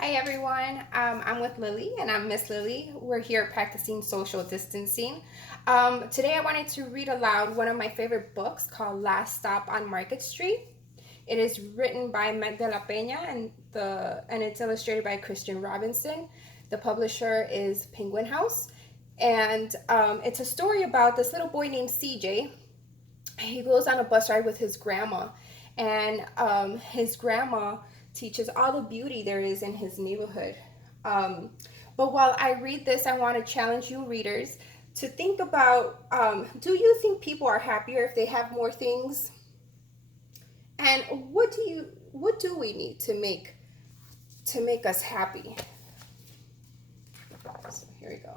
Hi everyone, I'm with Lily and I'm Miss Lily. We're here practicing social distancing. Today I wanted to read aloud one of my favorite books called Last Stop on Market Street. It is written by Matt De La Pena and it's illustrated by Christian Robinson. The publisher is Penguin House. And it's a story about this little boy named CJ. He goes on a bus ride with his grandma, and his grandma teaches all the beauty there is in his neighborhood. Um, but while I read this, I want to challenge you readers to think about, do you think people are happier if they have more things? And what do we need to make us happy? So here we go.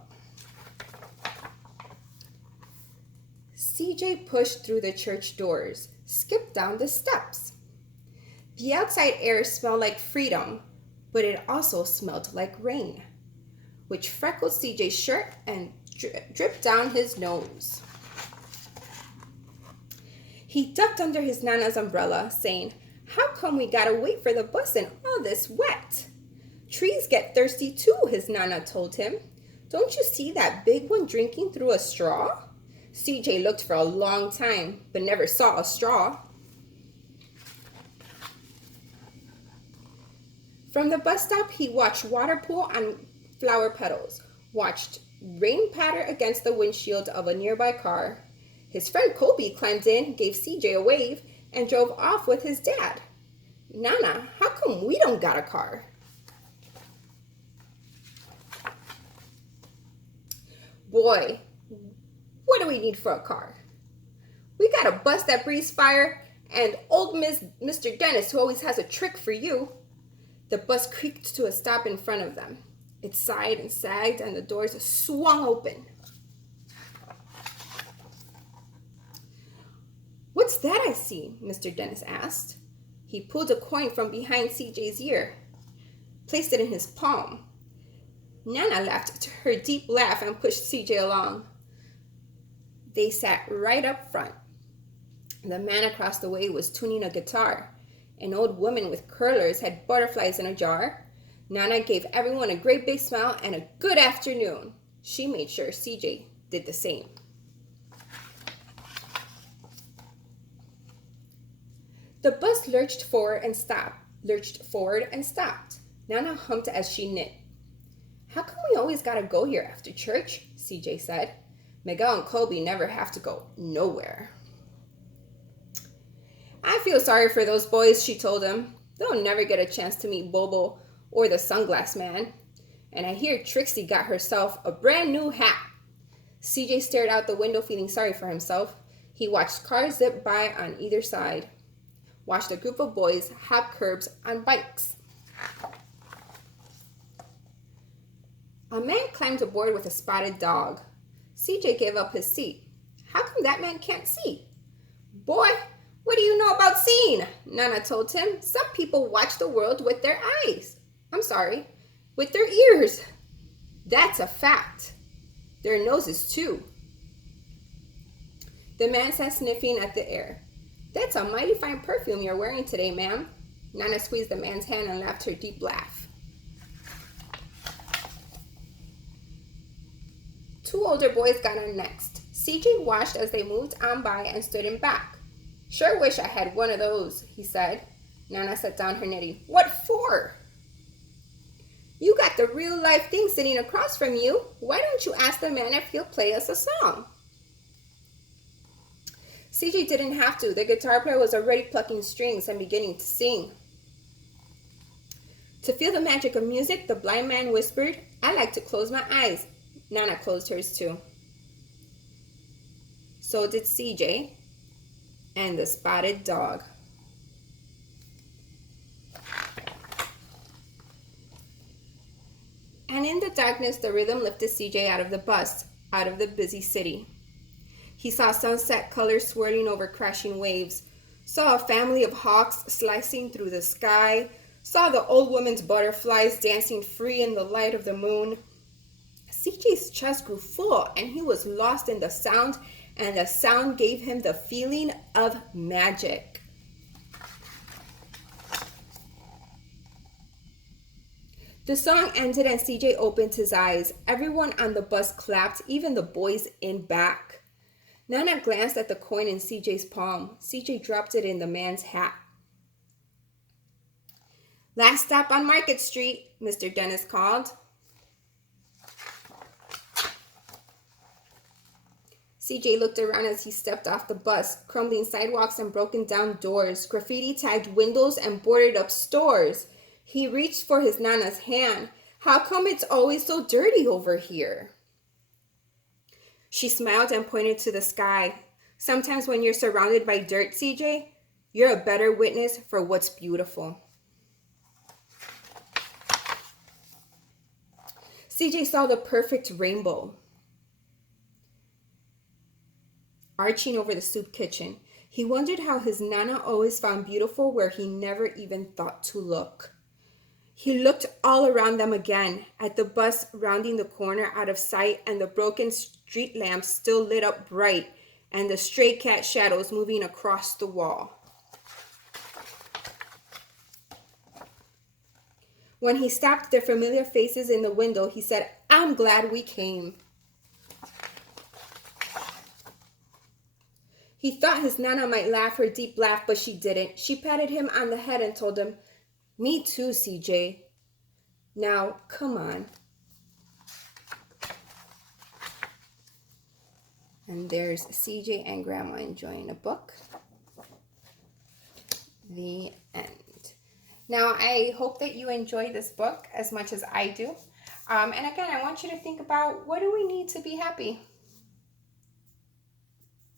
CJ pushed through the church doors, skipped down the steps. The outside air smelled like freedom, but it also smelled like rain, which freckled CJ's shirt and dripped down his nose. He ducked under his Nana's umbrella, saying, "How come we gotta wait for the bus in all this wet?" "Trees get thirsty too," his Nana told him. "Don't you see that big one drinking through a straw?" CJ looked for a long time, but never saw a straw. From the bus stop, he watched water pool on flower petals, watched rain patter against the windshield of a nearby car. His friend Colby climbed in, gave CJ a wave, and drove off with his dad. "Nana, how come we don't got a car?" "Boy, what do we need for a car? We got a bus that breathes fire and old Mr. Dennis who always has a trick for you." The bus creaked to a stop in front of them. It sighed and sagged and the doors swung open. "What's that I see?" Mr. Dennis asked. He pulled a coin from behind CJ's ear, placed it in his palm. Nana laughed her deep laugh and pushed CJ along. They sat right up front. The man across the way was tuning a guitar. An old woman with curlers had butterflies in a jar. Nana gave everyone a great big smile and a good afternoon. She made sure CJ did the same. The bus lurched forward and stopped. Nana humped as she knit. "How come we always gotta go here after church?" CJ said. "Miguel and Colby never have to go nowhere." "I feel sorry for those boys," she told him. "They'll never get a chance to meet Bobo or the sunglass man. And I hear Trixie got herself a brand new hat." CJ stared out the window feeling sorry for himself. He watched cars zip by on either side. Watched a group of boys hop curbs on bikes. A man climbed aboard with a spotted dog. CJ gave up his seat. "How come that man can't see?" "Boy, what do you know about seeing?" Nana told him. "Some people watch the world with their eyes. With their ears. That's a fact. Their noses too." The man sat sniffing at the air. "That's a mighty fine perfume you're wearing today, ma'am." Nana squeezed the man's hand and laughed her deep laugh. Two older boys got on next. CJ watched as they moved on by and stood in back. "Sure wish I had one of those," he said. Nana set down her knitting. "What for?" "You got the real life thing sitting across from you. Why don't you ask the man if he'll play us a song?" CJ didn't have to. The guitar player was already plucking strings and beginning to sing. To feel the magic of music, the blind man whispered, "I like to close my eyes." Nana closed hers too. So did CJ and the spotted dog. And in the darkness, the rhythm lifted CJ out of the bus, out of the busy city. He saw sunset colors swirling over crashing waves, saw a family of hawks slicing through the sky, saw the old woman's butterflies dancing free in the light of the moon. CJ's chest grew full and he was lost in the sound, and the sound gave him the feeling of magic. The song ended and CJ opened his eyes. Everyone on the bus clapped, even the boys in back. Nana glanced at the coin in CJ's palm. CJ dropped it in the man's hat. Last stop on Market Street, Mr. Dennis called. CJ looked around as he stepped off the bus. Crumbling sidewalks and broken down doors, graffiti tagged windows and boarded up stores. He reached for his Nana's hand. How come it's always so dirty over here? She smiled and pointed to the sky. Sometimes when you're surrounded by dirt, CJ, you're a better witness for what's beautiful. CJ saw the perfect rainbow arching over the soup kitchen. He wondered how his Nana always found beautiful where he never even thought to look. He looked all around them again, at the bus rounding the corner out of sight and the broken street lamps still lit up bright and the stray cat shadows moving across the wall. When he stopped their familiar faces in the window, he said, "I'm glad we came." He thought his Nana might laugh her deep laugh, but she didn't. She patted him on the head and told him, "Me too, CJ. Now, come on." And there's CJ and Grandma enjoying a book. The end. Now, I hope that you enjoy this book as much as I do. And again, I want you to think about, what do we need to be happy?